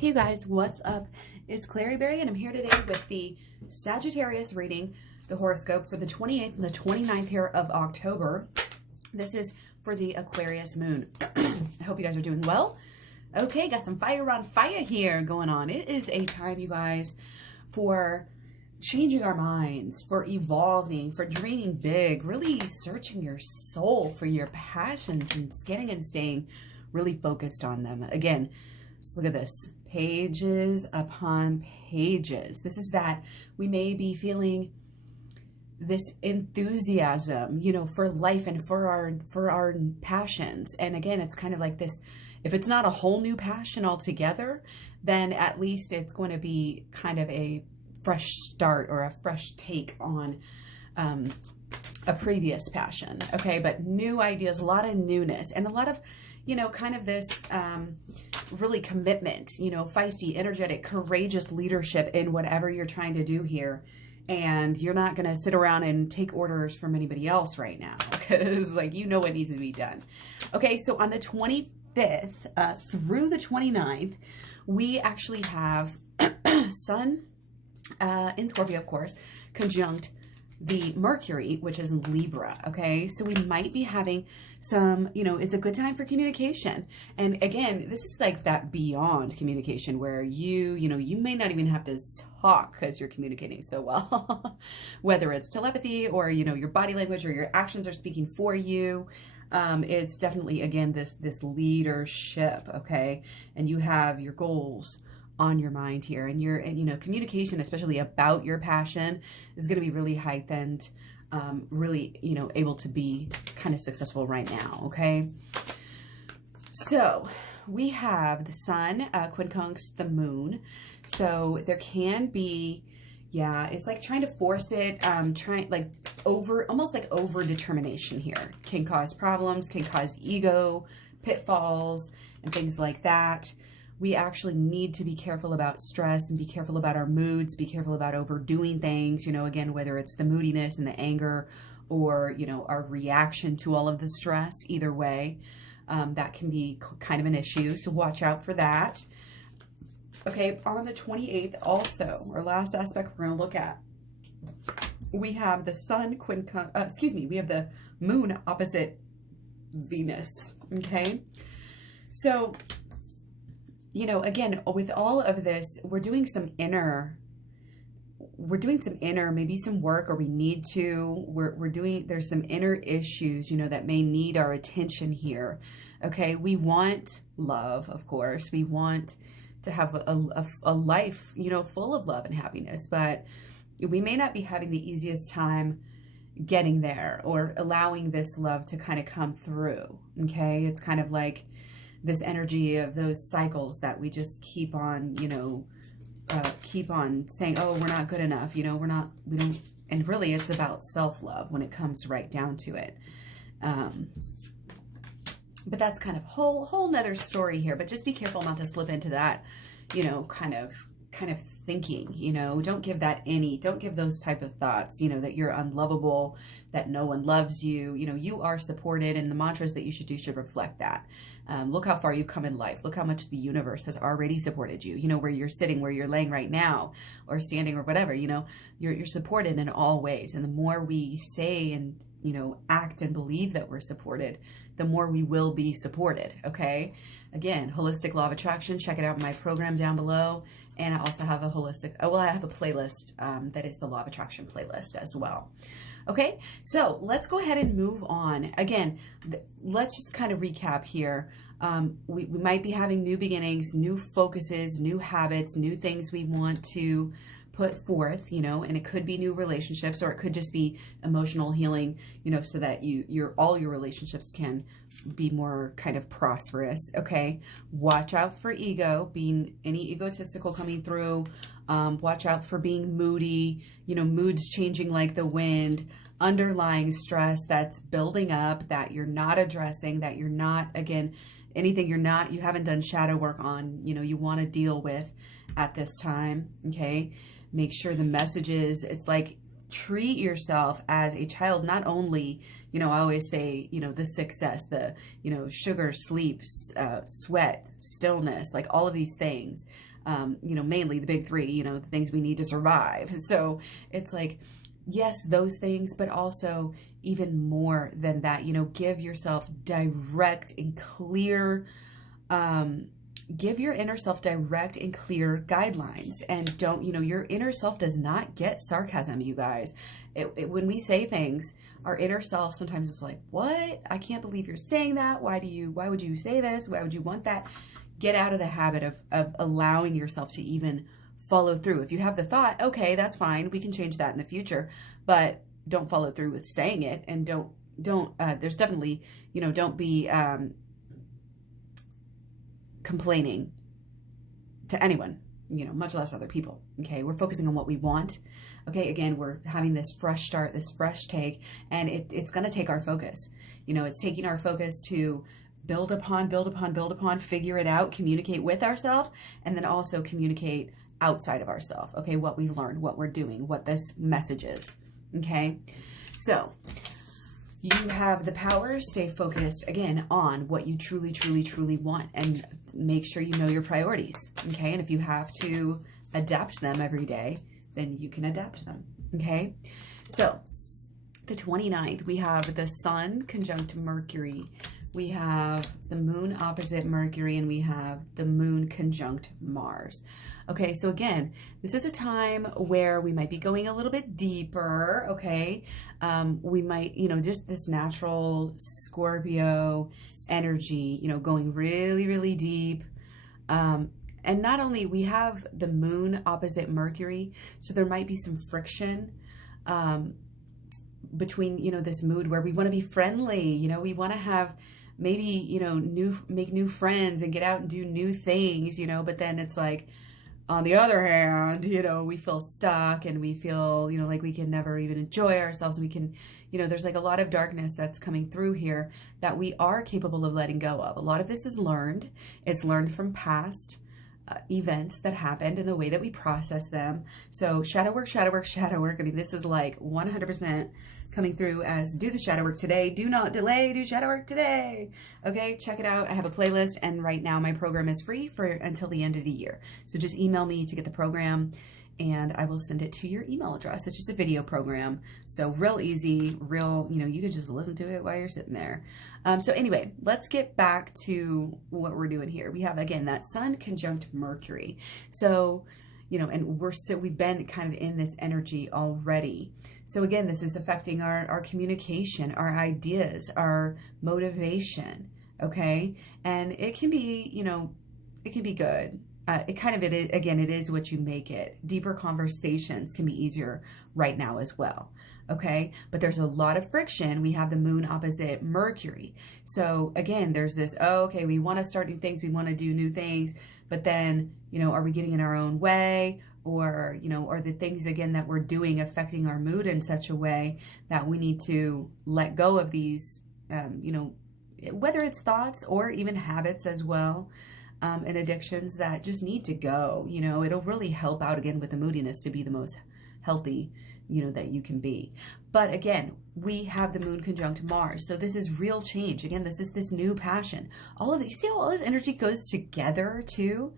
Hey you guys, what's up? It's KlaireeBerry and I'm here today with the Sagittarius reading, the horoscope for the 28th and the 29th here of October. This is for the Aquarius moon. I hope you guys are doing well. Okay, got some fire on fire here going on. It is a time, you guys, for changing our minds, for evolving, for dreaming big, really searching your soul for your passions and getting and staying really focused on them. Again, look at this. Pages upon pages. This is that we may be feeling this enthusiasm, you know, for life and for our passions. And again, it's kind of like this, if it's not a whole new passion altogether, then at least it's going to be kind of a fresh start or a fresh take on a previous passion. Okay, but new ideas, a lot of newness and a lot of, you know, kind of this really commitment, you know, feisty, energetic, courageous leadership in whatever you're trying to do here. And you're not going to sit around and take orders from anybody else right now because, like, you know what needs to be done. Okay, so on the 25th through the 29th, we actually have Sun in Scorpio, of course, conjunct the Mercury, which is in Libra. Okay, so we might be having some, you know, it's a good time for communication. And again, this is like that beyond communication where you know, you may not even have to talk because you're communicating so well, whether it's telepathy or, you know, your body language or your actions are speaking for you. It's definitely, again, this leadership. Okay, and you have your goals on your mind here, and you know, communication, especially about your passion, is going to be really heightened, really, you know, able to be kind of successful right now. Okay, so we have the Sun quincunx the Moon, so there can be, yeah, it's like trying to force it, almost like over determination here can cause problems, can cause ego pitfalls and things like that. We actually need to be careful about stress and be careful about our moods, be careful about overdoing things, you know, again, whether it's the moodiness and the anger or, you know, our reaction to all of the stress, either way, that can be kind of an issue. So watch out for that. Okay, on the 28th also, our last aspect we're going to look at, we have the Sun we have the Moon opposite Venus. Okay, so, you know, again, with all of this, we're doing some inner, maybe some work, or we need to, there's some inner issues, you know, that may need our attention here. Okay, we want love, of course. We want to have a life, you know, full of love and happiness, but we may not be having the easiest time getting there or allowing this love to kind of come through. Okay, it's kind of like this energy of those cycles that we just keep on, you know, keep on saying, oh, we're not good enough, you know, we don't, and really it's about self-love when it comes right down to it. But that's kind of whole nother story here, but just be careful not to slip into that, you know, kind of thinking, you know, don't give those type of thoughts, you know, that you're unlovable, that no one loves you, you know, you are supported, and the mantras that you should do should reflect that. Look how far you've come in life. Look how much the universe has already supported you, you know, where you're sitting, where you're laying right now, or standing, or whatever, you know, you're supported in all ways. And the more we say and, you know, act and believe that we're supported, the more we will be supported. Okay, again, holistic law of attraction, check it out in my program down below. And I also have a I have a playlist that is the Law of Attraction playlist as well. Okay, so let's go ahead and move on. Again, let's just kind of recap here. We might be having new beginnings, new focuses, new habits, new things we want to put forth, you know, and it could be new relationships, or it could just be emotional healing, you know, so that all your relationships can be more kind of prosperous. Okay, watch out for ego, being any egotistical coming through. Watch out for being moody, you know, moods changing like the wind, underlying stress that's building up that you're not addressing, that you're not, again, anything you haven't done shadow work on, you know, you want to deal with at this time. Okay, make sure the messages, it's like treat yourself as a child. Not only, I always say, the success, the, sugar, sleep, sweat, stillness, like all of these things, mainly the big three, the things we need to survive. So it's like, yes, those things, but also even more than that, give yourself direct and clear, give your inner self direct and clear guidelines. And don't, your inner self does not get sarcasm, you guys. When we say things, our inner self sometimes is like, what? I can't believe you're saying that. Why would you say this? Why would you want that? Get out of the habit of allowing yourself to even follow through. If you have the thought, okay, that's fine. We can change that in the future, but don't follow through with saying it. And there's definitely, don't be, complaining to anyone, much less other people. Okay. We're focusing on what we want. Okay. Again, we're having this fresh start, this fresh take, and it's going to take our focus. It's taking our focus to build upon, figure it out, communicate with ourselves, and then also communicate outside of ourselves. Okay. What we learned, what we're doing, what this message is. Okay. So you have the power. Stay focused again on what you truly, truly, truly want, and make sure you know your priorities. Okay. And if you have to adapt them every day, then you can adapt them. Okay. So the 29th, we have the sun conjunct Mercury. We have the moon opposite Mercury, and we have the moon conjunct Mars. Okay, so again, this is a time where we might be going a little bit deeper, okay? We might, just this natural Scorpio energy, going really, really deep. And not only, we have the moon opposite Mercury, so there might be some friction between, this mood where we want to be friendly, we want to have maybe, make new friends and get out and do new things, but then it's like, on the other hand, we feel stuck and we feel, like we can never even enjoy ourselves. We can, there's like a lot of darkness that's coming through here that we are capable of letting go of. A lot of this is learned. It's learned from past events that happened and the way that we process them. So shadow work. I mean, this is like 100% coming through as do the shadow work today. Do not delay, do shadow work today. Okay, check it out. I have a playlist, and right now my program is free for until the end of the year. So just email me to get the program and I will send it to your email address. It's just a video program. So real easy, you can just listen to it while you're sitting there. So anyway, let's get back to what we're doing here. We have, again, that sun conjunct Mercury. So, and we've been kind of in this energy already. So again, this is affecting our communication, our ideas, our motivation. Okay. And it can be, it can be good. It is what you make it. Deeper conversations can be easier right now as well. Okay. But there's a lot of friction. We have the moon opposite Mercury. So again, there's this, okay, we want to start new things. We want to do new things, but then, are we getting in our own way? Or, are the things again that we're doing affecting our mood in such a way that we need to let go of these, whether it's thoughts or even habits as well. And addictions that just need to go, it'll really help out again with the moodiness to be the most healthy, that you can be. But again, we have the moon conjunct Mars. So this is real change. Again, this is this new passion. All of it, you see how all this energy goes together too?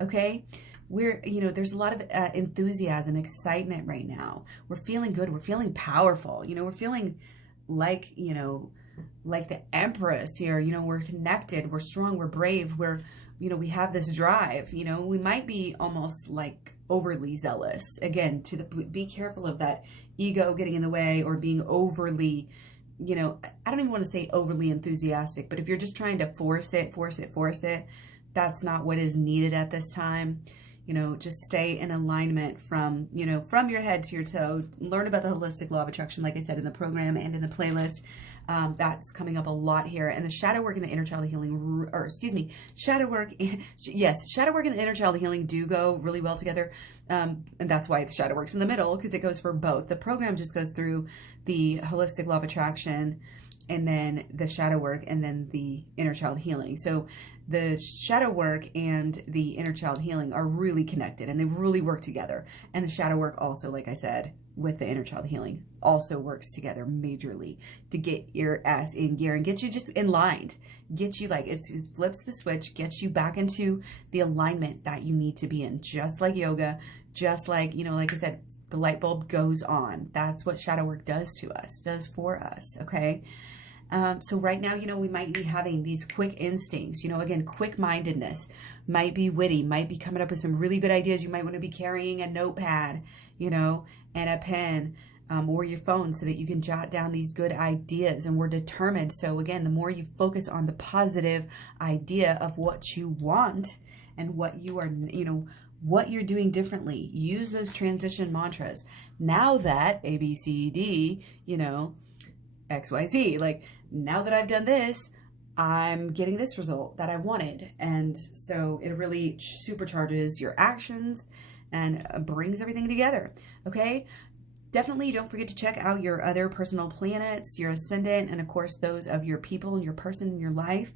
Okay. There's a lot of enthusiasm, excitement right now. We're feeling good. We're feeling powerful. We're feeling like, like the Empress here, we're connected, we're strong, we're brave, we have this drive, we might be almost like overly zealous. Again, be careful of that ego getting in the way or being overly, I don't even want to say overly enthusiastic, but if you're just trying to force it, that's not what is needed at this time. Just stay in alignment from your head to your toe. Learn about the holistic law of attraction, like I said, in the program and in the playlist. That's coming up a lot here. And the shadow work and the inner child healing, shadow work and the inner child healing do go really well together. And that's why the shadow work's in the middle, because it goes for both. The program just goes through the holistic law of attraction, and then the shadow work, and then the inner child healing. So the shadow work and the inner child healing are really connected, and they really work together. And the shadow work also, like I said, with the inner child healing also works together majorly to get your ass in gear and get you just in line, get you like, it flips the switch, gets you back into the alignment that you need to be in, just like yoga, just like, you know, like I said, the light bulb goes on. That's what shadow work does to us, does for us, okay? So right now, you know, we might be having these quick instincts, you know, again, quick-mindedness, might be witty, might be coming up with some really good ideas. You might want to be carrying a notepad, you know, and a pen, or your phone so that you can jot down these good ideas. And we're determined. So again, the more you focus on the positive idea of what you want and what you are, you know, what you're doing differently, use those transition mantras. Now that A, B, C, D, you know, X, Y, Z, like now that I've done this, I'm getting this result that I wanted. And so it really supercharges your actions and brings everything together. Okay. Definitely don't forget to check out your other personal planets, your ascendant, and of course, those of your people and your person in your life.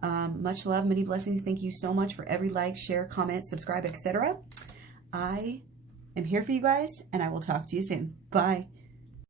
Much love, many blessings. Thank you so much for every like, share, comment, subscribe, etc. I am here for you guys, and I will talk to you soon. Bye.